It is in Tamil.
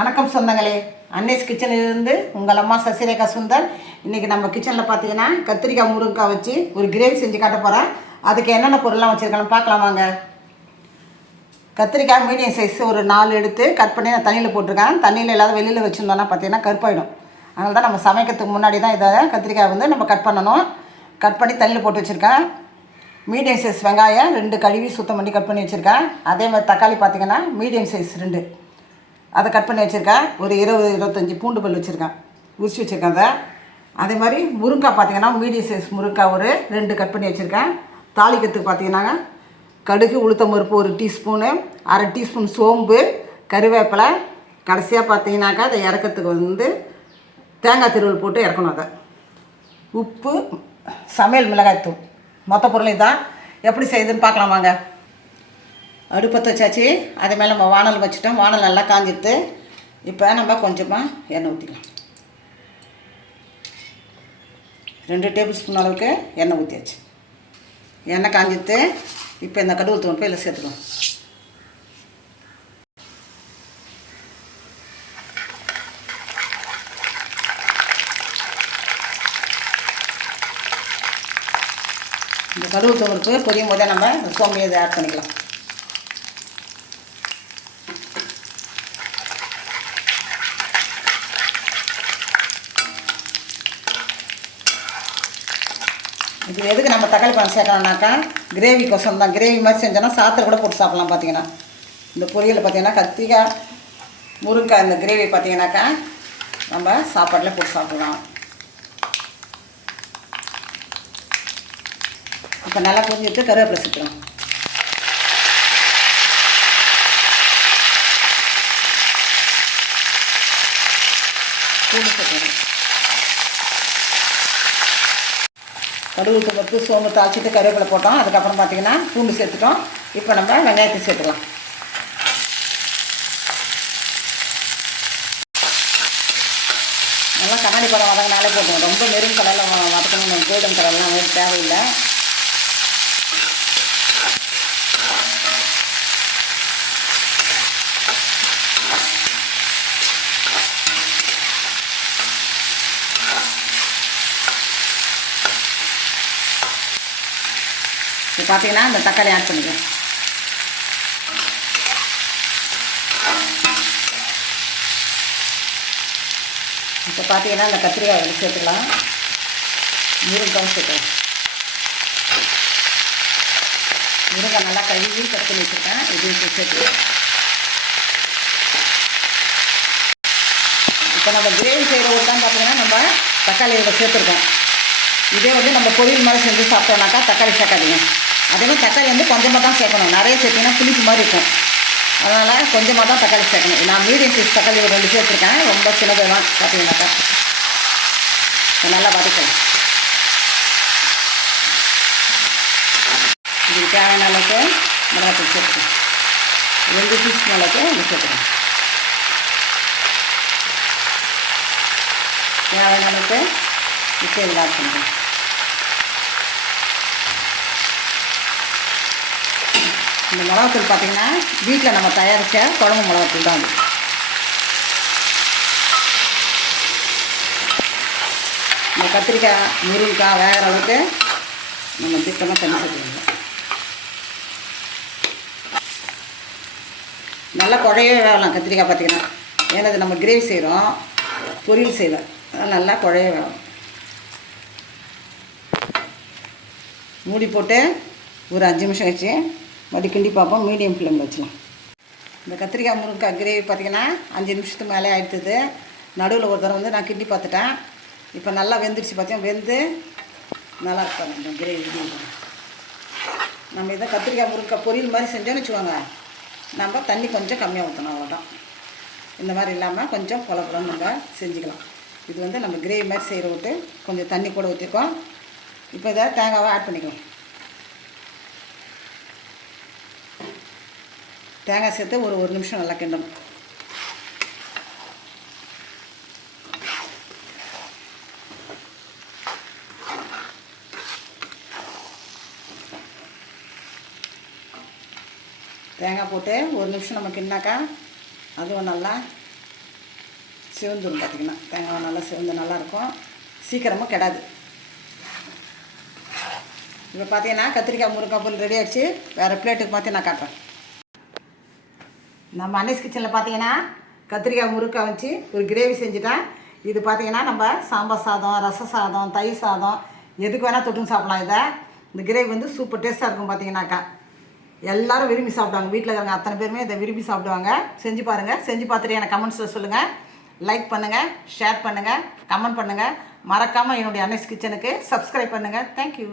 வணக்கம் சொந்தங்களே, அன்னேஸ் கிச்சனிலிருந்து உங்கள் அம்மா சசிரேகா சுந்தர். இன்றைக்கி நம்ம கிச்சனில் பார்த்தீங்கன்னா கத்திரிக்காய் முருங்கைக்காய் வச்சு ஒரு கிரேவி செஞ்சு காட்ட போகிறேன். அதுக்கு என்னென்ன பொருள்லாம் வச்சுருக்கணும் பார்க்கலாம் வாங்க. கத்திரிக்காய் மீடியம் சைஸ் ஒரு 4 எடுத்து கட் பண்ணி நான் தண்ணியில் போட்டிருக்கேன். தண்ணியில் இல்லாத வெளியில் வச்சுருந்தோன்னா பார்த்தீங்கன்னா கருப்பாயிடும். அதனால தான் நம்ம சமைக்கிறதுக்கு முன்னாடி தான் இதை கத்திரிக்காய் வந்து நம்ம கட் பண்ணணும். கட் பண்ணி தண்ணியில் போட்டு வச்சுருக்கேன். மீடியம் சைஸ் வெங்காயம் 2 கழுவி சுத்தம் பண்ணி கட் பண்ணி வச்சுருக்கேன். அதே மாதிரி தக்காளி பார்த்திங்கன்னா மீடியம் சைஸ் 2 அதை கட் பண்ணி வச்சுருக்கேன். ஒரு 20-25 பூண்டு பல் வச்சுருக்கேன், உரிச்சு வச்சுருக்கேன். அதே மாதிரி முருங்கைக்காய் பார்த்திங்கன்னா மீடியம் சைஸ் முருங்கைக்காய் ஒரு 2 கட் பண்ணி வச்சுருக்கேன். தாளிக்கிறதுக்கு பார்த்திங்கன்னா கடுகு உளுத்தம் பருப்பு 1 டீஸ்பூனு, 1/2 டீஸ்பூன் சோம்பு, கருவேப்பிலை, கடைசியாக பார்த்திங்கனாக்கா அதை இறக்கிறதுக்கு வந்து தேங்காய் திருவல் போட்டு இறக்கணும். அதை உப்பு, சமையல் மிளகாய்த்தூள், மொத்த பொருள் இதான். எப்படி செய்யுதுன்னு பார்க்கலாம் வாங்க. அடுப்பத்தை வச்சாச்சு. அதே மேலே நம்ம வானல் வச்சுட்டோம். வானல் நல்லா காஞ்சிட்டு இப்போ நம்ம கொஞ்சமாக எண்ணெய் ஊற்றிக்கலாம். 2 டேபிள் ஸ்பூன் அளவுக்கு எண்ணெய் ஊற்றியாச்சு. எண்ணெய் காஞ்சிட்டு இப்போ இந்த கடுகு தூள் போய் இதில் சேர்த்துக்கலாம். இந்த கடுகு தூளுக்கு பொரியும் போதே நம்ம இந்த சோம்பு இதை ஆட் பண்ணிக்கலாம். இது எதுக்கு நம்ம தக்காளி பழம் சேர்க்கணும்னாக்கா கிரேவி கொசம் தான். கிரேவி மாதிரி செஞ்சோன்னா சாத்தில் கூட போட்டு சாப்பிட்லாம். பார்த்திங்கன்னா இந்த பொரியல் பார்த்திங்கன்னா கத்திரிக்காய் முருங்கைக்காய் இந்த கிரேவி பார்த்திங்கனாக்கா நம்ம சாப்பாட்டில் போட்டு சாப்பிட்லாம். இப்போ நல்லா புரிஞ்சுட்டு கருவேப்பிலை சேர்த்துக்கலாம். பூண்டு சேர்த்துக்கலாம். கடுகு பருப்பு சோம்பு தாளிச்சிட்டு கருவேப்பிலை போட்டோம். அதுக்கப்புறம் பார்த்திங்கன்னா பூண்டு சேர்த்துட்டோம். இப்போ நம்ம வெங்காயத்தை சேர்த்துக்கலாம். நல்லா கண்ணாடி பழம் வதங்கினாலே போட்டுவோம். ரொம்ப மெரூன் கலரில் வதக்கணும், கோல்டன் கலர்லாம் அது தேவையில்லை. இப்போ பார்த்தீங்கன்னா இந்த தக்காளி ஆட் பண்ணிக்கலாம். இப்போ பார்த்தீங்கன்னா இந்த கத்திரிக்காய் வந்து சேர்த்துக்கலாம். முருங்கைக்காய் சேர்த்துக்கலாம். முருங்கை நல்லா கழுவி கட் பண்ணி வச்சுருக்கேன். இதையும் சேர்த்துக்கலாம். இப்போ நம்ம கிரேவி செய்கிற ஒரு தான் பார்த்தீங்கன்னா நம்ம தக்காளி இதில் சேர்த்துருக்கோம். இதே வந்து நம்ம பொரியல் மாதிரி செஞ்சு சாப்பிட்டோம்னாக்கா தக்காளி சேர்க்காதீங்க. அதேமாதிரி தக்காளி வந்து கொஞ்சமாக தான் சேர்க்கணும். நிறைய சேர்த்திங்கன்னா புளிப்பு மாதிரி இருக்கும். அதனால் கொஞ்சமாக தான் தக்காளி சேர்க்கணும். நான் மீடியம் சைஸ் தக்காளி ஒரு 2 சேர்த்துருக்கேன். ரொம்ப சின்னது தான் பார்த்தீங்கன்னாக்கா. நல்லா வதக்கலாம். இதுக்கு தேவையான அளவுக்கு மிளகாத்தூள் சேர்த்துக்கணும். 2 டீஸ்பூன் அளவுக்கு இங்கே சேர்த்துக்கணும். தேவையான அளவுக்கு இப்போ இதில் ஆட் பண்ணிக்கணும். இந்த மிளகாத்தூள் பார்த்திங்கன்னா வீட்டில் நம்ம தயாரித்த குழம்பு மிளகாத்தூள் தான் அது. இந்த கத்திரிக்காய் முருங்கைக்காய் வேகிற அளவுக்கு நம்ம திட்டமாக தண்ணி சேர்த்துக்கணும். நல்லா குழையவே வேகலாம் கத்திரிக்காய் பார்த்திங்கன்னா. ஏன்னா இது நம்ம கிரேவி செய்கிறோம், பொரியல் செய்வேன். அதனால் நல்லா குழைய வேகும். மூடி போட்டு ஒரு 5 நிமிஷம் கழிச்சு மறுபடி கிண்டி பார்ப்போம். மீடியம் ஃப்ளேமில் வச்சுலாம். இந்த கத்திரிக்காய் முருங்கைக்காய் கிரேவி பார்த்திங்கன்னா 5 நிமிஷத்துக்கு மேலே ஆகிடுது. நடுவில் ஒரு தடவை வந்து நான் கிண்டி பார்த்துட்டேன். இப்போ நல்லா வெந்துடுச்சு. பார்த்தீங்கன்னா வெந்து நல்லா இருப்பாங்க இந்த கிரேவி. நம்ம இதை கத்திரிக்காய் முருங்கைக்காய் பொரியல் மாதிரி செஞ்சோன்னு வச்சுக்கோங்க, நம்ம தண்ணி கொஞ்சம் கம்மியாக ஊற்றணும். அவ்வளோதான். இந்த மாதிரி இல்லாமல் கொஞ்சம் குழப்பம் நம்ம செஞ்சுக்கலாம். இது வந்து நம்ம கிரேவி மாதிரி செய்கிற விட்டு கொஞ்சம் தண்ணி கூட ஊற்றிருக்கோம். இப்போ இதை தேங்காவை ஆட் பண்ணிக்கலாம். தேங்காய் சேர்த்து ஒரு 1 நிமிஷம் நல்லா கிண்டணும். தேங்காய் போட்டு 1 நிமிஷம் நம்ம கிண்டாக்கா அதுவும் நல்லா சிவந்துடும். பார்த்திங்கன்னா தேங்காய் நல்லா சிவந்து நல்லாயிருக்கும், சீக்கிரமாக கெடாது. இப்போ பார்த்தீங்கன்னா கத்திரிக்காய் முருங்கைக்காய் பொரியல் ரெடி ஆகிடுச்சு. வேறு பிளேட்டுக்கு பார்த்து நான் காட்டுறேன். நம்ம அன்னீஸ் கிச்சனில் பார்த்தீங்கன்னா கத்திரிக்காய் முருங்கைக்காய் வச்சு ஒரு கிரேவி செஞ்சுட்டேன். இது பார்த்தீங்கன்னா நம்ம சாம்பார் சாதம், ரச சாதம், தயிர் சாதம் எதுக்கு வேணால் தொட்டுன்னு சாப்பிடலாம். இதை இந்த கிரேவி வந்து சூப்பர் டேஸ்ட்டாக இருக்கும். பார்த்தீங்கன்னாக்கா எல்லோரும் விரும்பி சாப்பிடுவாங்க. வீட்டில் இருக்கிறவங்க அத்தனை பேருமே இதை விரும்பி சாப்பிடுவாங்க. செஞ்சு பாருங்கள். செஞ்சு பார்த்துட்டு எனக்கு கமெண்ட்ஸில் சொல்லுங்கள். லைக் பண்ணுங்கள், ஷேர் பண்ணுங்கள், கமெண்ட் பண்ணுங்கள். மறக்காமல் என்னுடைய அன்னீஸ் கிச்சனுக்கு சப்ஸ்கிரைப் பண்ணுங்கள். தேங்க்யூ.